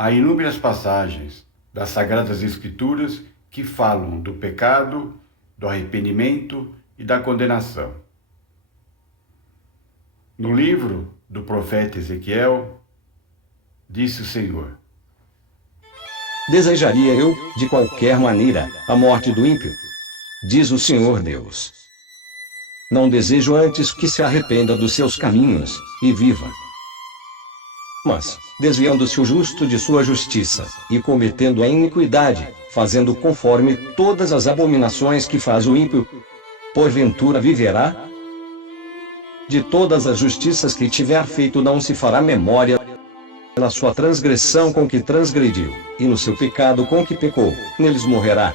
Há inúmeras passagens das Sagradas Escrituras que falam do pecado, do arrependimento e da condenação. No livro do profeta Ezequiel, disse o Senhor: Desejaria eu, de qualquer maneira, a morte do ímpio, diz o Senhor Deus. Não desejo antes que se arrependa dos seus caminhos e viva. Mas, desviando-se o justo de sua justiça, e cometendo a iniquidade, fazendo conforme todas as abominações que faz o ímpio, porventura viverá? De todas as justiças que tiver feito não se fará memória. Na sua transgressão com que transgrediu, e no seu pecado com que pecou, neles morrerá.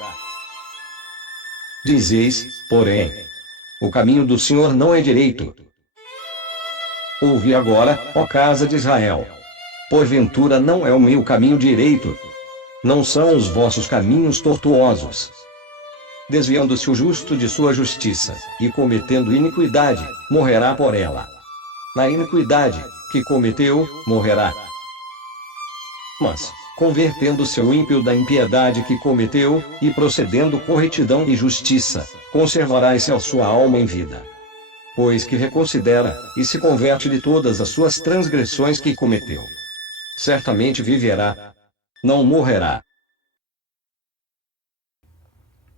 Dizeis, porém, o caminho do Senhor não é direito. Ouve agora, ó casa de Israel. Porventura não é o meu caminho direito? Não são os vossos caminhos tortuosos? Desviando-se o justo de sua justiça, e cometendo iniquidade, morrerá por ela. Na iniquidade que cometeu, morrerá. Mas, convertendo-se o ímpio da impiedade que cometeu, e procedendo com retidão e justiça, conservará-se a sua alma em vida. Pois que reconsidera, e se converte de todas as suas transgressões que cometeu. Certamente viverá, não morrerá.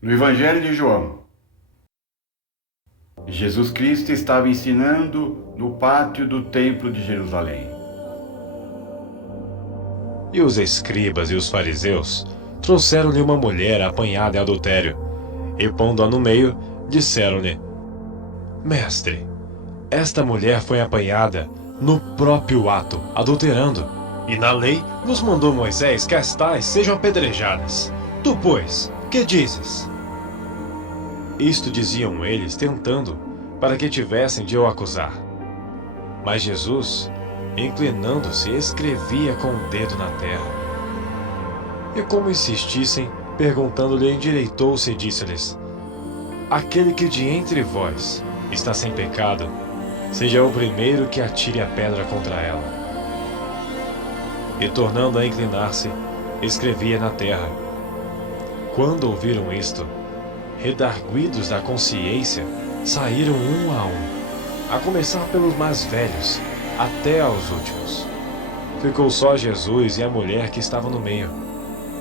No Evangelho de João, Jesus Cristo estava ensinando no pátio do Templo de Jerusalém. E os escribas e os fariseus trouxeram-lhe uma mulher apanhada em adultério, e pondo-a no meio, disseram-lhe: Mestre, esta mulher foi apanhada no próprio ato, adulterando, e na lei nos mandou Moisés que as tais sejam apedrejadas. Tu, pois, que dizes? Isto diziam eles, tentando, para que tivessem de o acusar. Mas Jesus, inclinando-se, escrevia com o dedo na terra. E como insistissem, perguntando-lhe, endireitou-se e disse-lhes: Aquele que de entre vós está sem pecado, seja o primeiro que atire a pedra contra ela. E tornando a inclinar-se, escrevia na terra. Quando ouviram isto, redarguidos da consciência, saíram um, a começar pelos mais velhos, até aos últimos. Ficou só Jesus e a mulher que estava no meio.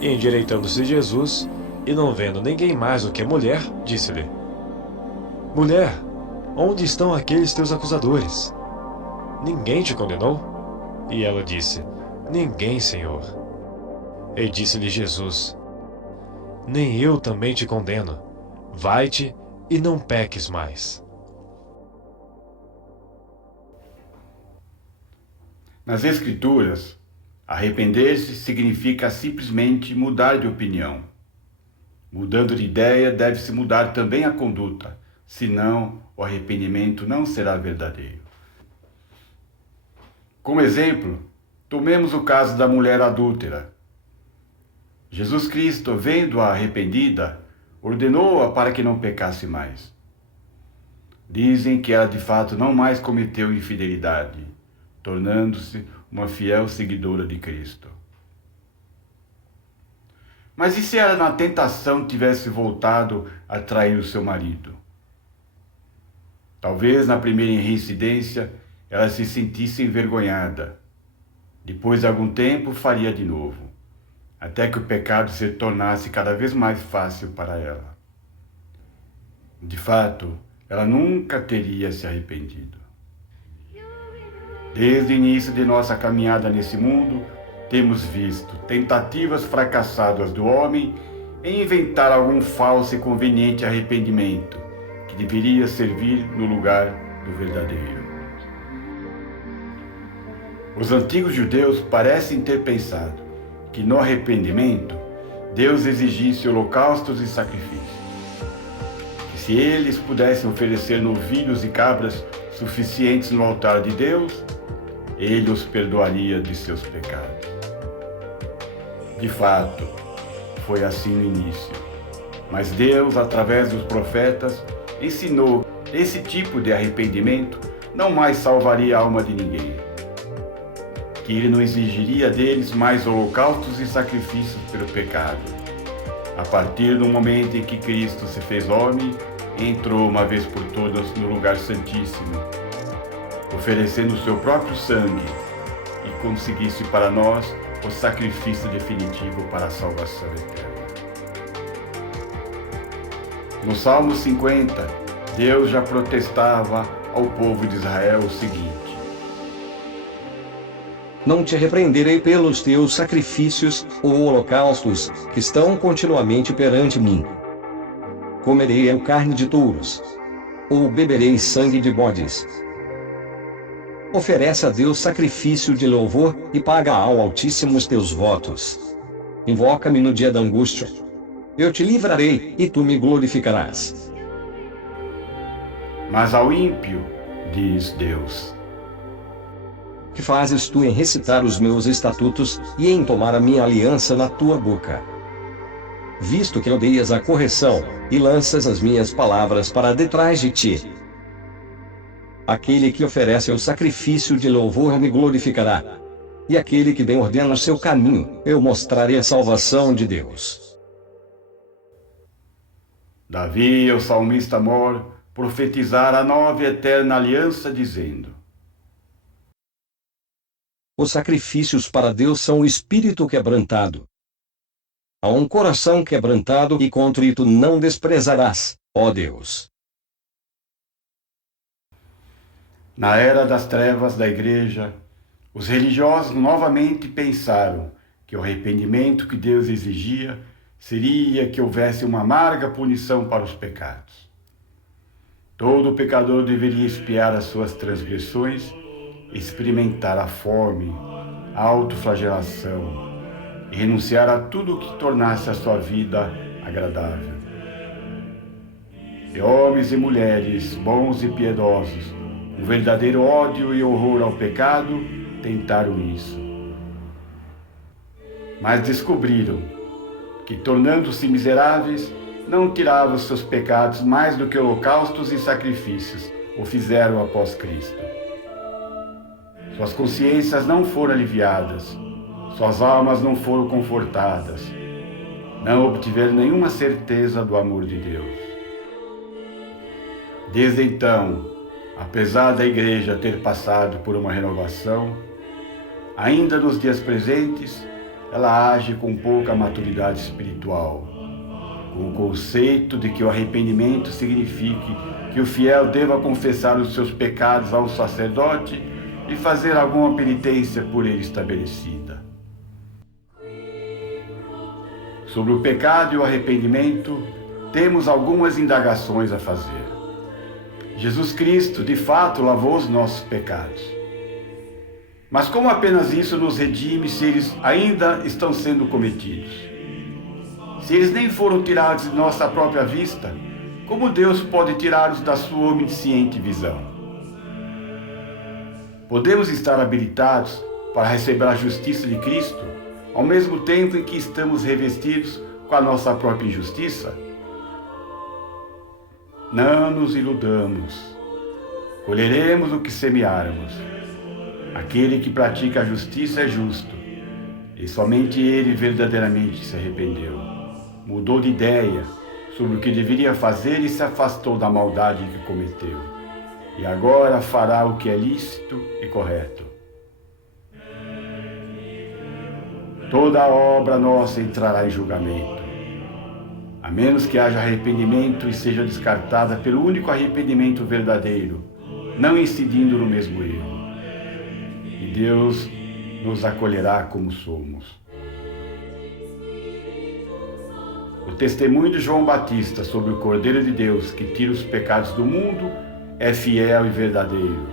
E endireitando-se Jesus, e não vendo ninguém mais do que a mulher, disse-lhe: Mulher, onde estão aqueles teus acusadores? Ninguém te condenou? E ela disse: Ninguém, Senhor. E disse-lhe Jesus: Nem eu também te condeno. Vai-te e não peques mais. Nas Escrituras, arrepender-se significa simplesmente mudar de opinião. Mudando de ideia, deve-se mudar também a conduta, senão o arrependimento não será verdadeiro. Como exemplo, tomemos o caso da mulher adúltera. Jesus Cristo, vendo-a arrependida, ordenou-a para que não pecasse mais. Dizem que ela de fato não mais cometeu infidelidade, tornando-se uma fiel seguidora de Cristo. Mas e se ela na tentação tivesse voltado a trair o seu marido? Talvez na primeira reincidência ela se sentisse envergonhada. Depois de algum tempo faria de novo, até que o pecado se tornasse cada vez mais fácil para ela. De fato, ela nunca teria se arrependido. Desde o início de nossa caminhada nesse mundo, temos visto tentativas fracassadas do homem em inventar algum falso e conveniente arrependimento que deveria servir no lugar do verdadeiro. Os antigos judeus parecem ter pensado que no arrependimento Deus exigisse holocaustos e sacrifícios. Que se eles pudessem oferecer novilhos e cabras suficientes no altar de Deus, Ele os perdoaria de seus pecados. De fato, foi assim no início. Mas Deus, através dos profetas, ensinou que esse tipo de arrependimento não mais salvaria a alma de ninguém. que ele não exigiria deles mais holocaustos e sacrifícios pelo pecado. A partir do momento em que Cristo se fez homem, entrou uma vez por todas no lugar santíssimo, oferecendo o seu próprio sangue, e conseguisse para nós o sacrifício definitivo para a salvação eterna. No Salmo 50, Deus já protestava ao povo de Israel o seguinte: Não te repreenderei pelos teus sacrifícios ou holocaustos, que estão continuamente perante mim. Comerei eu carne de touros, ou beberei sangue de bodes. Oferece a Deus sacrifício de louvor e paga ao Altíssimo os teus votos. Invoca-me no dia da angústia. Eu te livrarei e tu me glorificarás. Mas ao ímpio, diz Deus: Que fazes tu em recitar os meus estatutos e em tomar a minha aliança na tua boca? Visto que odeias a correção, e lanças as minhas palavras para detrás de ti. Aquele que oferece o sacrifício de louvor me glorificará. E aquele que bem ordena o seu caminho, eu mostrarei a salvação de Deus. Davi, o salmista mor, profetizara a nova e eterna aliança, dizendo: Os sacrifícios para Deus são o espírito quebrantado. A um coração quebrantado e contrito não desprezarás, ó Deus. Na era das trevas da igreja, os religiosos novamente pensaram que o arrependimento que Deus exigia seria que houvesse uma amarga punição para os pecados. Todo pecador deveria expiar as suas transgressões, experimentar a fome, a autoflagelação e renunciar a tudo que tornasse a sua vida agradável. E homens e mulheres, bons e piedosos, um verdadeiro ódio e horror ao pecado, tentaram isso. Mas descobriram que, tornando-se miseráveis, não tiravam seus pecados mais do que holocaustos e sacrifícios o fizeram após Cristo. Suas consciências não foram aliviadas, suas almas não foram confortadas, não obtiveram nenhuma certeza do amor de Deus. Desde então, apesar da igreja ter passado por uma renovação, ainda nos dias presentes, ela age com pouca maturidade espiritual, com o conceito de que o arrependimento signifique que o fiel deva confessar os seus pecados ao sacerdote e fazer alguma penitência por ele estabelecida. Sobre o pecado e o arrependimento, temos algumas indagações a fazer. Jesus Cristo, de fato, lavou os nossos pecados. Mas como apenas isso nos redime se eles ainda estão sendo cometidos? Se eles nem foram tirados de nossa própria vista, como Deus pode tirá-los da sua onisciente visão? Podemos estar habilitados para receber a justiça de Cristo, ao mesmo tempo em que estamos revestidos com a nossa própria injustiça? Não nos iludamos. Colheremos o que semearmos. Aquele que pratica a justiça é justo, e somente ele verdadeiramente se arrependeu. Mudou de ideia sobre o que deveria fazer e se afastou da maldade que cometeu. E agora fará o que é lícito e correto. Toda obra nossa entrará em julgamento, a menos que haja arrependimento e seja descartada pelo único arrependimento verdadeiro, não incidindo no mesmo erro. E Deus nos acolherá como somos. O testemunho de João Batista sobre o Cordeiro de Deus que tira os pecados do mundo é fiel e verdadeiro.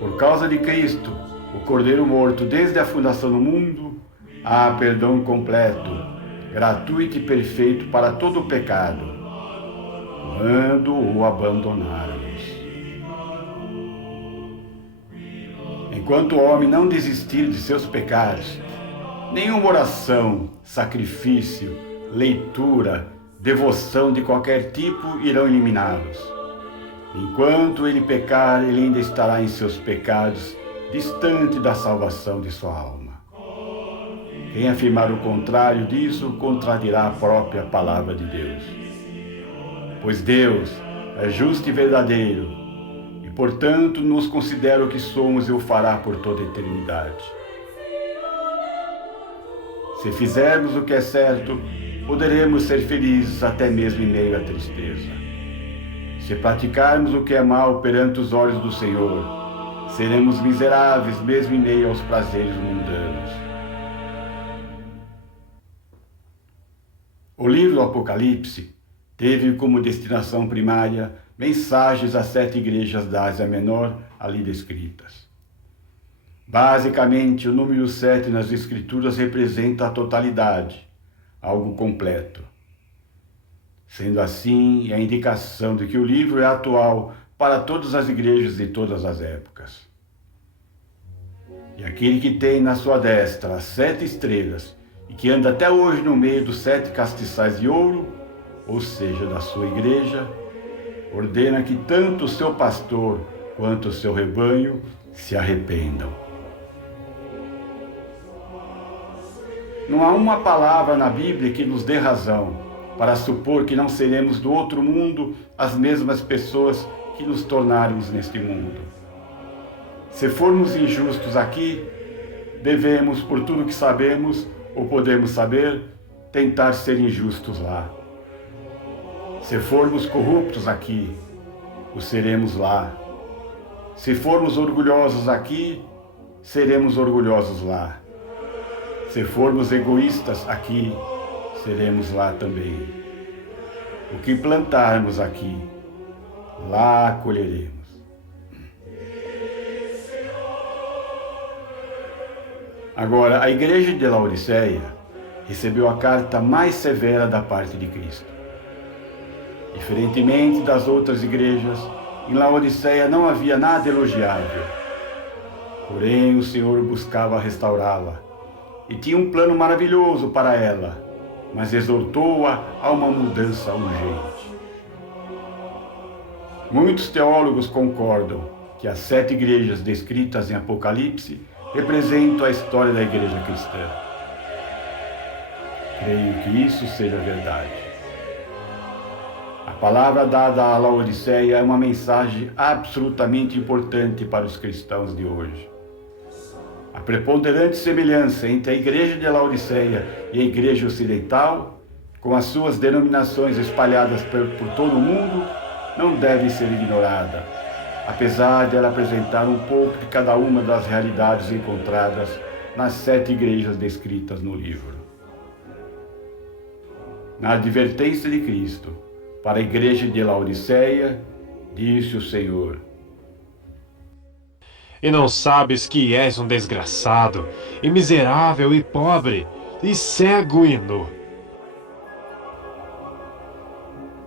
Por causa de Cristo, o Cordeiro morto desde a fundação do mundo, há perdão completo, gratuito e perfeito para todo o pecado, quando o abandonarmos. Enquanto o homem não desistir de seus pecados, nenhuma oração, sacrifício, leitura, devoção de qualquer tipo irão eliminá-los. Enquanto ele pecar, ele ainda estará em seus pecados distante da salvação de sua alma. Quem afirmar o contrário disso, contradirá a própria palavra de Deus. Pois Deus é justo e verdadeiro, e portanto nos considera o que somos e o fará por toda a eternidade. Se fizermos o que é certo, poderemos ser felizes até mesmo em meio à tristeza. Se praticarmos o que é mal perante os olhos do Senhor, seremos miseráveis mesmo em meio aos prazeres mundanos. O livro do Apocalipse teve como destinação primária mensagens às 7 igrejas da Ásia Menor ali descritas. Basicamente, o número 7 nas Escrituras representa a totalidade, algo completo. Sendo assim, é a indicação de que o livro é atual para todas as igrejas de todas as épocas. E aquele que tem na sua destra as 7 estrelas e que anda até hoje no meio dos 7 castiçais de ouro, ou seja, da sua igreja, ordena que tanto o seu pastor quanto o seu rebanho se arrependam. Não há uma palavra na Bíblia que nos dê razão para supor que não seremos do outro mundo as mesmas pessoas que nos tornarmos neste mundo. Se formos injustos aqui, devemos, por tudo que sabemos ou podemos saber, tentar ser injustos lá. Se formos corruptos aqui, o seremos lá. Se formos orgulhosos aqui, seremos orgulhosos lá. Se formos egoístas aqui, seremos lá também. O que plantarmos aqui, lá colheremos. Agora, a igreja de Laodiceia recebeu a carta mais severa da parte de Cristo. Diferentemente das outras igrejas, em Laodiceia não havia nada elogiável. Porém, o Senhor buscava restaurá-la e tinha um plano maravilhoso para ela, mas exortou-a a uma mudança urgente. Muitos teólogos concordam que as 7 igrejas descritas em Apocalipse representam a história da igreja cristã. Creio que isso seja verdade. A palavra dada a Laodiceia é uma mensagem absolutamente importante para os cristãos de hoje. A preponderante semelhança entre a igreja de Laodiceia e a igreja ocidental, com as suas denominações espalhadas por todo o mundo, não deve ser ignorada, apesar de ela apresentar um pouco de cada uma das realidades encontradas nas 7 igrejas descritas no livro. Na advertência de Cristo para a igreja de Laodiceia, disse o Senhor: E não sabes que és um desgraçado, e miserável e pobre, e cego e nu.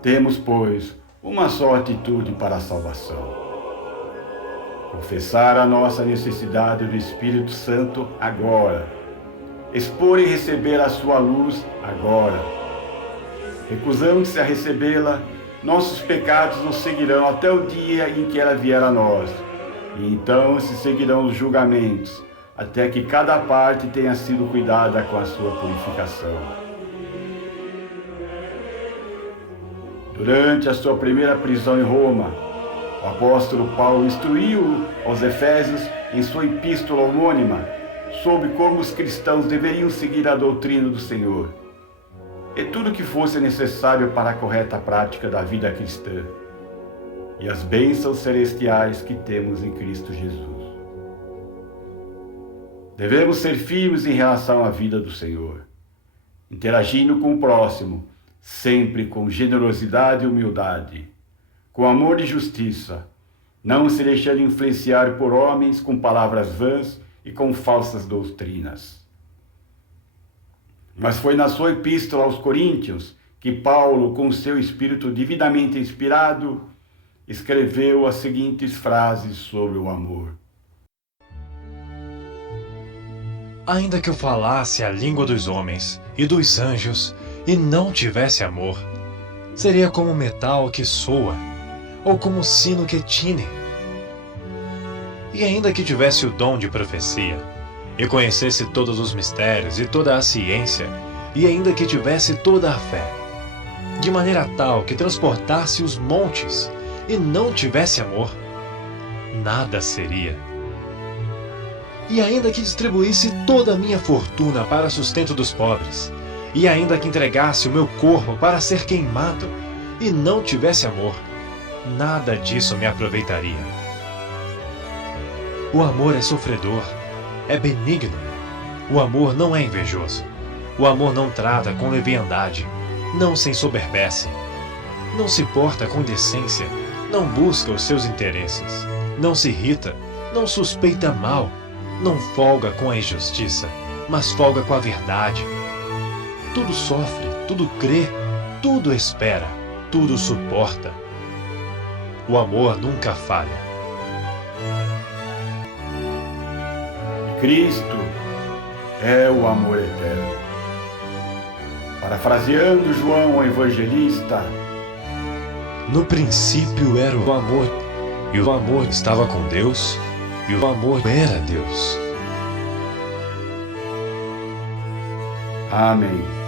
Temos, pois, uma só atitude para a salvação: confessar a nossa necessidade do Espírito Santo agora, expor e receber a sua luz agora. Recusando-se a recebê-la, nossos pecados nos seguirão até o dia em que ela vier a nós. E então se seguirão os julgamentos, até que cada parte tenha sido cuidada com a sua purificação. Durante a sua primeira prisão em Roma, o apóstolo Paulo instruiu aos Efésios em sua epístola homônima sobre como os cristãos deveriam seguir a doutrina do Senhor e tudo que fosse necessário para a correta prática da vida cristã e as bênçãos celestiais que temos em Cristo Jesus. Devemos ser firmes em relação à vida do Senhor, interagindo com o próximo, sempre com generosidade e humildade, com amor e justiça, não se deixando influenciar por homens com palavras vãs e com falsas doutrinas. Mas foi na sua epístola aos Coríntios que Paulo, com seu espírito divinamente inspirado, escreveu as seguintes frases sobre o amor. Ainda que eu falasse a língua dos homens e dos anjos e não tivesse amor, seria como metal que soa ou como sino que tine. E ainda que tivesse o dom de profecia, e conhecesse todos os mistérios e toda a ciência, e ainda que tivesse toda a fé, de maneira tal que transportasse os montes, e não tivesse amor, nada seria. E ainda que distribuísse toda a minha fortuna para sustento dos pobres, e ainda que entregasse o meu corpo para ser queimado, e não tivesse amor, nada disso me aproveitaria. O amor é sofredor, é benigno. O amor não é invejoso. O amor não trata com leviandade, não se ensoberbece, não se porta com indecência, não busca os seus interesses, não se irrita, não suspeita mal, não folga com a injustiça, mas folga com a verdade. Tudo sofre, tudo crê, tudo espera, tudo suporta. O amor nunca falha. Cristo é o amor eterno. Parafraseando João o Evangelista, no princípio era o amor, e o amor estava com Deus, e o amor era Deus. Amém.